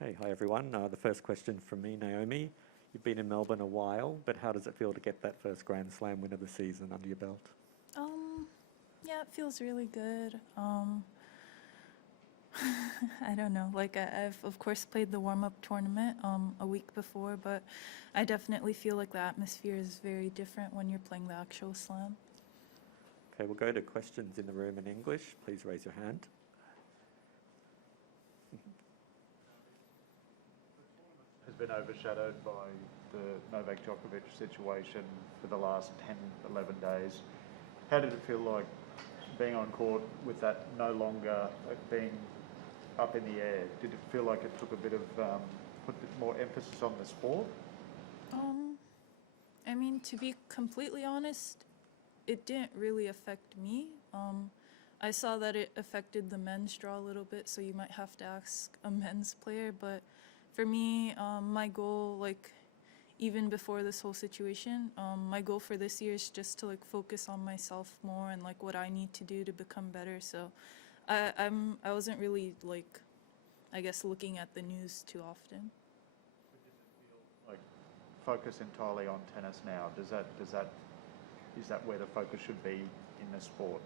Okay, hi everyone. The first question from me, Naomi. You've been in Melbourne a while, but how does it feel to get that first Grand Slam win of the season under your belt? Yeah, it feels really good. I don't know. Like I've of course played the warm-up tournament a week before, but I definitely feel like the atmosphere is very different when you're playing the actual slam. Okay, we'll go to questions in the room in English. Please raise your hand. Has been overshadowed by the Novak Djokovic situation for the last 10, 11 days. How did it feel like being on court with that no longer being up in the air? Did it feel like it took a bit of, put a bit more emphasis on the sport? I mean, to be completely honest, it didn't really affect me. I saw that it affected the men's draw a little bit, so you might have to ask a men's player. But for me, my goal, like even before this whole situation, my goal for this year is just to like focus on myself more and like what I need to do to become better. So I wasn't really like, I guess, looking at the news too often. Like focus entirely on tennis now. Is that where the focus should be in the sport,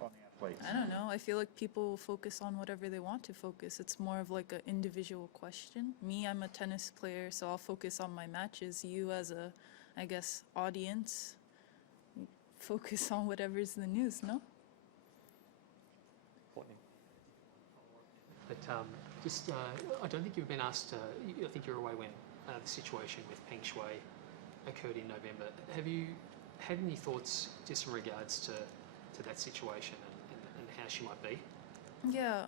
on the athletes? I don't know. I feel like people focus on whatever they want to focus. It's more of like an individual question. Me, I'm a tennis player, so I'll focus on my matches. You, as a, I guess, audience, focus on whatever's in the news, no? Courtney. But I don't think you've been asked, I think you were away when the situation with Feng Shui occurred in November. Have you had any thoughts just in regards to that situation and how she might be? Yeah,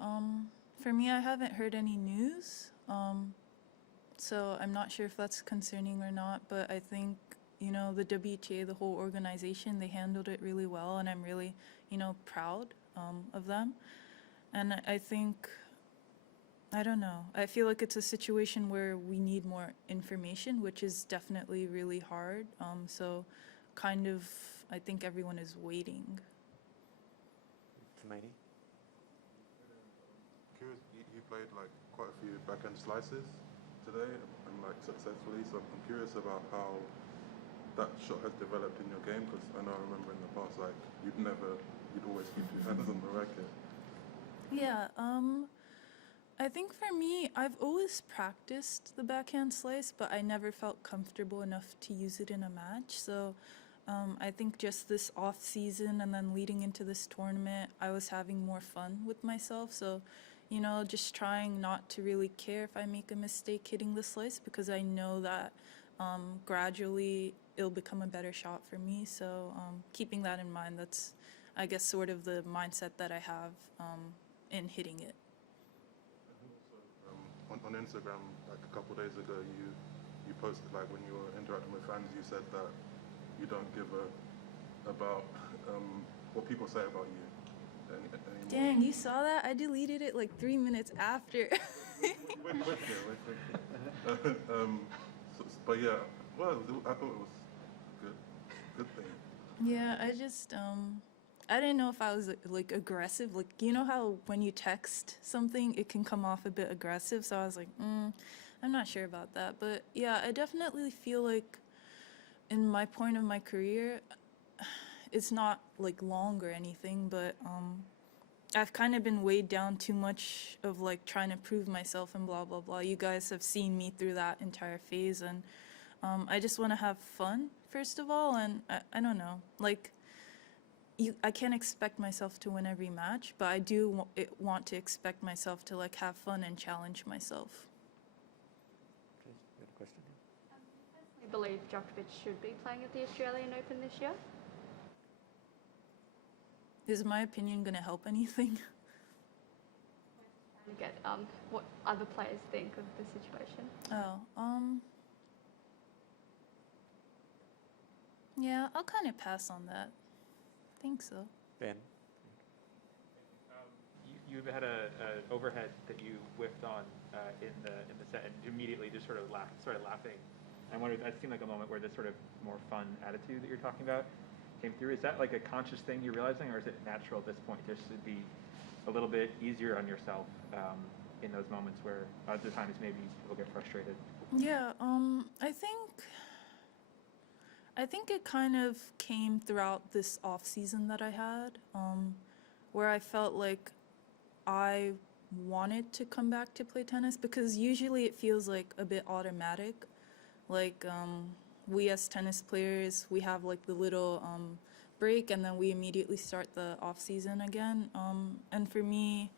for me, I haven't heard any news, so I'm not sure if that's concerning or not, but I think, you know, the WTA, the whole organization, they handled it really well, and I'm really, you know, proud of them. And I think, I don't know, I feel like it's a situation where we need more information, which is definitely really hard, so kind of, I think everyone is waiting. Tumaini? Curious, you played like quite a few backhand slices today and like successfully, so I'm curious about how that shot has developed in your game, because I know I remember in the past like you'd always keep your hands on the racket. Yeah, I think for me, I've always practiced the backhand slice, but I never felt comfortable enough to use it in a match. So I think just this off season and then leading into this tournament, I was having more fun with myself. So, you know, just trying not to really care if I make a mistake hitting the slice, because I know that gradually it'll become a better shot for me. So keeping that in mind, that's, I guess, sort of the mindset that I have in hitting it. On Instagram, like a couple of days ago, you posted like when you were interacting with fans, you said that you don't give about what people say about you anymore. Dang, you saw that? I deleted it like 3 minutes after. But yeah, well, I thought it was good thing. Yeah, I just I didn't know if I was like aggressive. Like, you know how when you text something, it can come off a bit aggressive. So I was like, I'm not sure about that. But yeah, I definitely feel like in my point of my career, it's not like long or anything, but I've kind of been weighed down too much of like trying to prove myself and blah, blah, blah. You guys have seen me through that entire phase, and I just want to have fun, first of all. And I don't know, like, I can't expect myself to win every match, but I do want to expect myself to like have fun and challenge myself. Okay, you got a question here? I believe Djokovic should be playing at the Australian Open this year. Is my opinion going to help anything? Trying to get what other players think of the situation. Yeah, I'll kind of pass on that. I think so. Ben? You had an overhead that you whiffed on in the set, and immediately just started laughing. I wondered, that seemed like a moment where this sort of more fun attitude that you're talking about came through. Is that like a conscious thing you're realizing, or is it natural at this point just to be a little bit easier on yourself in those moments where other times maybe people get frustrated? Yeah, I think it kind of came throughout this off season that I had, where I felt like I wanted to come back to play tennis, because usually it feels like a bit automatic. Like, we as tennis players, we have like the little break, and then we immediately start the off season again. And for me,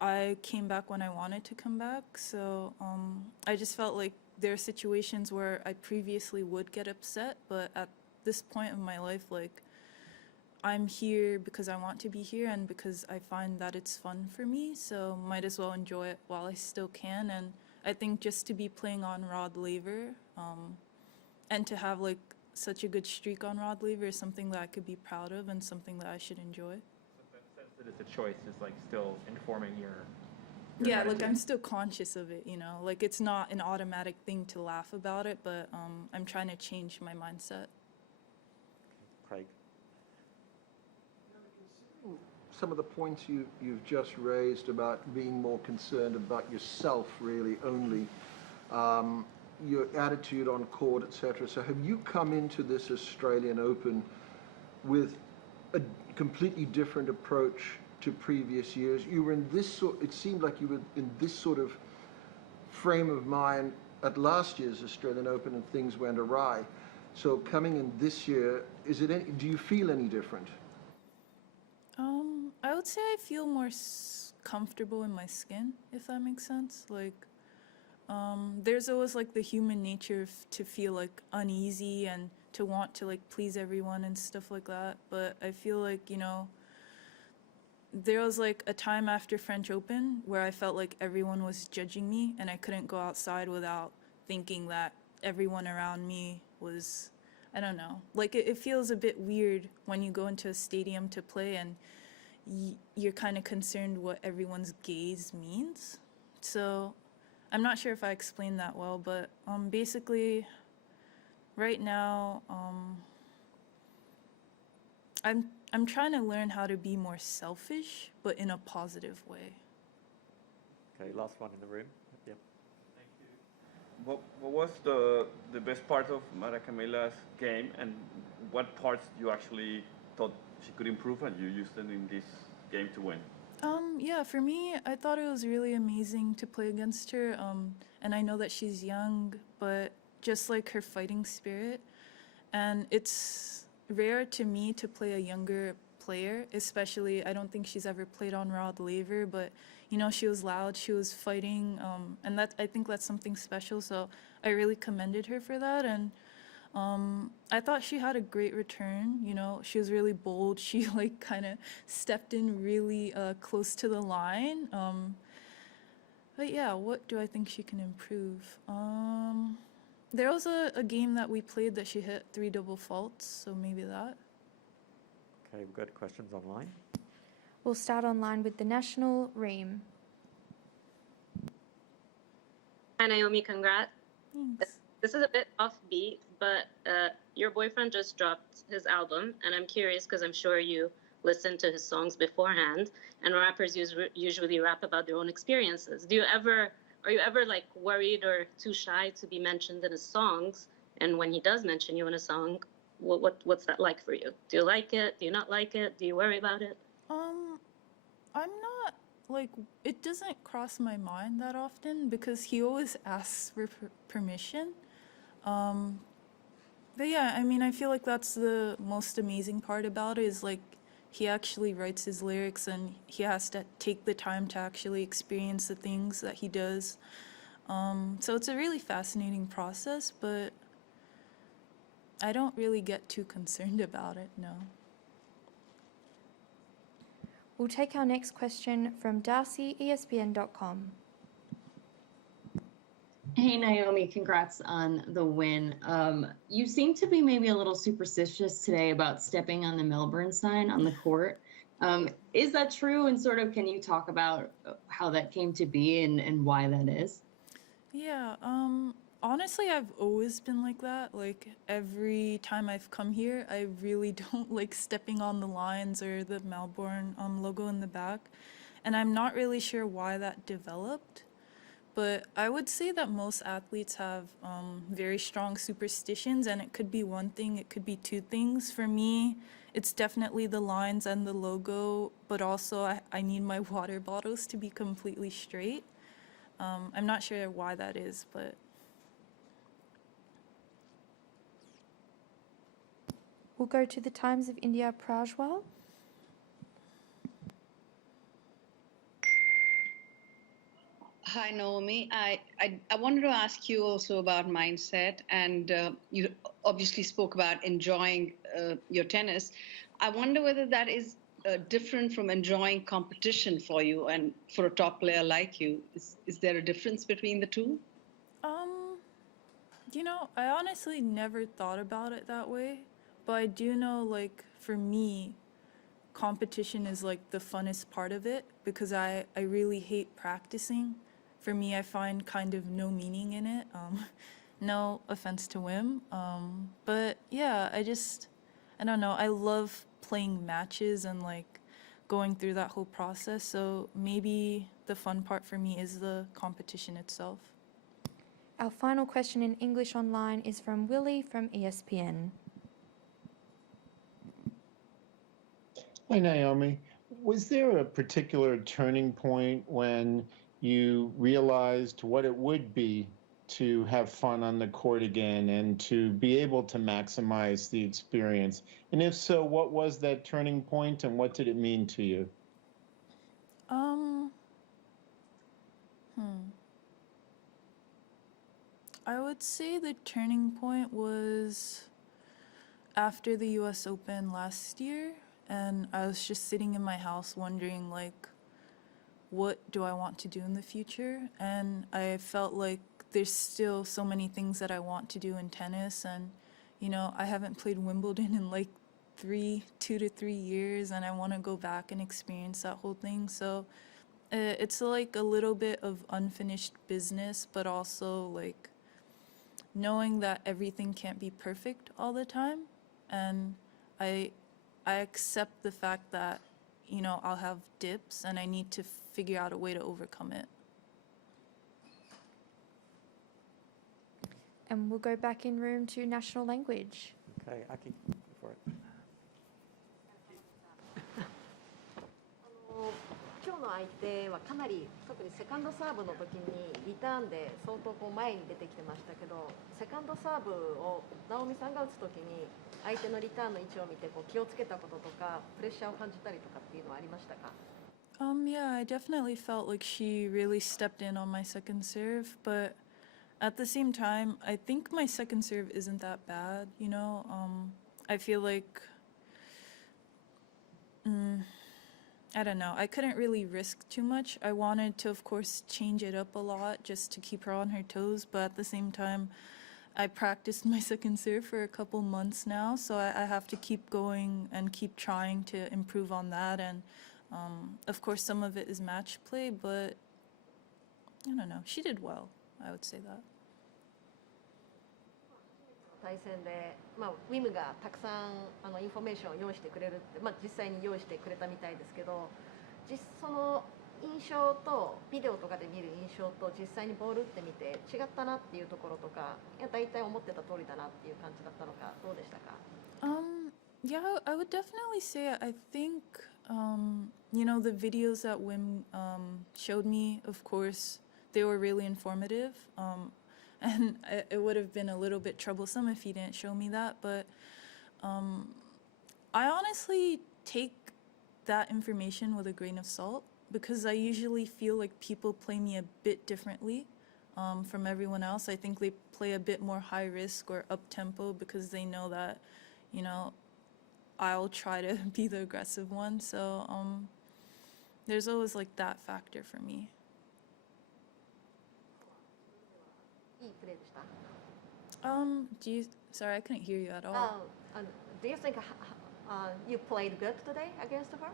I came back when I wanted to come back. So I just felt like there are situations where I previously would get upset, but at this point of my life, like, I'm here because I want to be here and because I find that it's fun for me, so might as well enjoy it while I still can. And I think just to be playing on Rod Laver, and to have like such a good streak on Rod Laver is something that I could be proud of and something that I should enjoy. So that sense that it's a choice is like still informing your Yeah, attitude. like I'm still conscious of it, you know, like it's not an automatic thing to laugh about it, but I'm trying to change my mindset. Craig? Some of the points you've just raised about being more concerned about yourself, really, only, your attitude on court, etc. So have you come into this Australian Open with a completely different approach to previous years? You were in this sort, it seemed like you were in this sort of frame of mind at last year's Australian Open and things went awry. So coming in this year, do you feel any different? I would say I feel more comfortable in my skin, if that makes sense. Like, there's always like the human nature to feel like uneasy and to want to like please everyone and stuff like that. But I feel like, you know, there was like a time after French Open where I felt like everyone was judging me and I couldn't go outside without thinking that everyone around me was, I don't know, like it feels a bit weird when you go into a stadium to play and you're kind of concerned what everyone's gaze means. So I'm not sure if I explained that well, but basically right now I'm trying to learn how to be more selfish, but in a positive way. Okay, last one in the room. Yep. Thank you. What was the best part of Camilas' game, and what parts you actually thought she could improve and you used them in this game to win? Yeah, for me, I thought it was really amazing to play against her. And I know that she's young, but just like her fighting spirit. And it's rare to me to play a younger player, especially, I don't think she's ever played on Rod Laver, but you know, she was loud, she was fighting, and I think that's something special. So I really commended her for that. And I thought she had a great return. You know, she was really bold. She like kind of stepped in really close to the line. But yeah, what do I think she can improve? There was a game that we played that she hit 3 double faults, so maybe that. Okay, we've got questions online. We'll start online with the national Reem. Hi, Naomi, congrats. Thanks. This is a bit offbeat, but your boyfriend just dropped his album, and I'm curious because I'm sure you listened to his songs beforehand, and rappers usually rap about their own experiences. Are you ever like worried or too shy to be mentioned in his songs? And when he does mention you in a song, what's that like for you? Do you like it? Do you not like it? Do you worry about it? I'm not, like, it doesn't cross my mind that often because he always asks for permission. But yeah, I mean, I feel like that's the most amazing part about it is like he actually writes his lyrics and he has to take the time to actually experience the things that he does. So it's a really fascinating process, but I don't really get too concerned about it, no. We'll take our next question from Darcy, ESPN.com. Hey, Naomi, congrats on the win. You seem to be maybe a little superstitious today about stepping on the Melbourne sign on the court. Is that true? And sort of, can you talk about how that came to be and why that is? Yeah, honestly, I've always been like that. Like, every time I've come here, I really don't like stepping on the lines or the Melbourne logo in the back. and I'm not really sure why that developed. But I would say that most athletes have very strong superstitions, and it could be one thing, it could be two things. For me, it's definitely the lines and the logo, but also I need my water bottles to be completely straight. I'm not sure why that is, but... We'll go to the Times of India, Prajwal. Hi, Naomi. I wanted to ask you also about mindset, and you obviously spoke about enjoying your tennis. I wonder whether that is different from enjoying competition for you and for a top player like you. Is there a difference between the two? You know, I honestly never thought about it that way, but I do know, like, for me, competition is like the funnest part of it because I really hate practicing. For me, I find kind of no meaning in it. No offense to Wim. But yeah, I don't know, I love playing matches and like going through that whole process. So maybe the fun part for me is the competition itself. Our final question in English online is from Willie from ESPN. Hi, Naomi. Was there a particular turning point when you realized what it would be to have fun on the court again and to be able to maximize the experience? And if so, what was that turning point and what did it mean to you? I would say the turning point was after the US Open last year, and I was just sitting in my house wondering, like, what do I want to do in the future? And I felt like there's still so many things that I want to do in tennis, and you know, I haven't played Wimbledon in like 2 to 3 years, and I want to go back and experience that whole thing. So it's like a little bit of unfinished business, but also like knowing that everything can't be perfect all the time, and I accept the fact that, you know, I'll have dips and I need to figure out a way to overcome it. And we'll go back in room to national language. Okay, Aki, go for it. 今日の相手はかなり特にセカンドサーブの時にリターンで相当こう前に出てきてましたけど、セカンドサーブを直美さんが打つ時に相手のリターンの位置を見てこう気をつけたこととかプレッシャーを感じたりとかっていうのはありましたか？ Yeah, I definitely felt like she really stepped in on my second serve, but at the same time, I think my second serve isn't that bad, you know? I feel like, I don't know, I couldn't really risk too much. I wanted to, of course, change it up a lot just to keep her on her toes, but at the same time, I practiced my second serve for a couple months now, so I have to keep going and keep trying to improve on that. And of course, some of it is match play, but I don't know, she did well, I would say that. 対戦で、ウィムがたくさんインフォメーションを用意してくれるって、実際に用意してくれたみたいですけど、その印象とビデオとかで見る印象と実際にボール打ってみて違ったなっていうところとか、大体思ってた通りだなっていう感じだったのか、どうでしたか？ Yeah, I would definitely say I think, you know, the videos that Wim showed me, of course, they were really informative. And it would have been a little bit troublesome if he didn't show me that. But I honestly take that information with a grain of salt because I usually feel like people play me a bit differently from everyone else. I think they play a bit more high risk or up tempo because they know that, you know, I'll try to be the aggressive one. So there's always like that factor for me. いいプレーでした。 Sorry, I couldn't hear you at all. Do you think you played good today against her?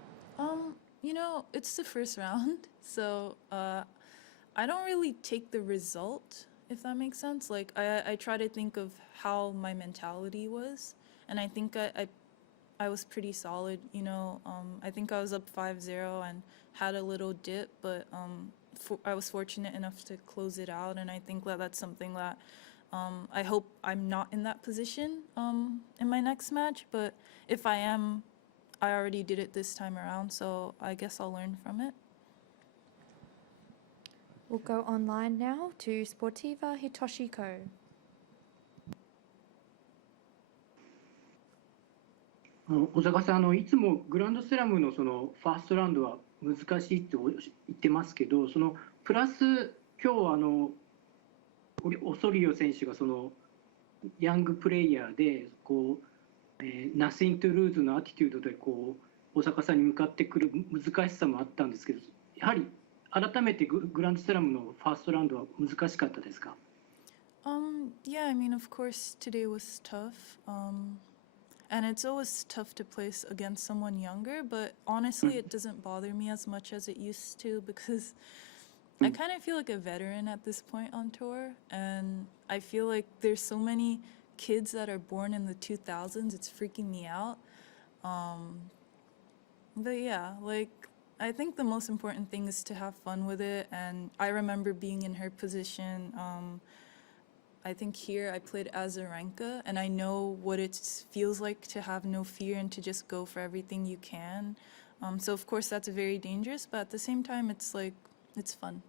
You know, it's the first round, so I don't really take the result, if that makes sense. Like, I try to think of how my mentality was, and I think I was pretty solid, you know. I think I was up 5-0 and had a little dip, but I was fortunate enough to close it out, and I think that that's something that I hope I'm not in that position in my next match, but if I am, I already did it this time around, so I guess I'll learn from it. We'll go online now to Sportiva Hitoshiko. 小坂さん、いつもグランドスラムのそのファーストラウンドは難しいって言ってますけど、そのプラス今日オソリオ選手がそのヤングプレイヤーでこう、Nothing to lose のアティテュードでこう小坂さんに向かってくる難しさもあったんですけど、やはり改めてグランドスラムのファーストラウンドは難しかったですか？ Yeah, I mean, of course, today was tough. And it's always tough to place against someone younger, but honestly, it doesn't bother me as much as it used to because I kind of feel like a veteran at this point on tour, and I feel like there's so many kids that are born in the 2000s, it's freaking me out. But yeah, like, I think the most important thing is to have fun with it, and I remember being in her position. I think here I played as Aranka, and I know what it feels like to have no fear and to just go for everything you can. So of course that's very dangerous, but at the same time it's like, it's fun.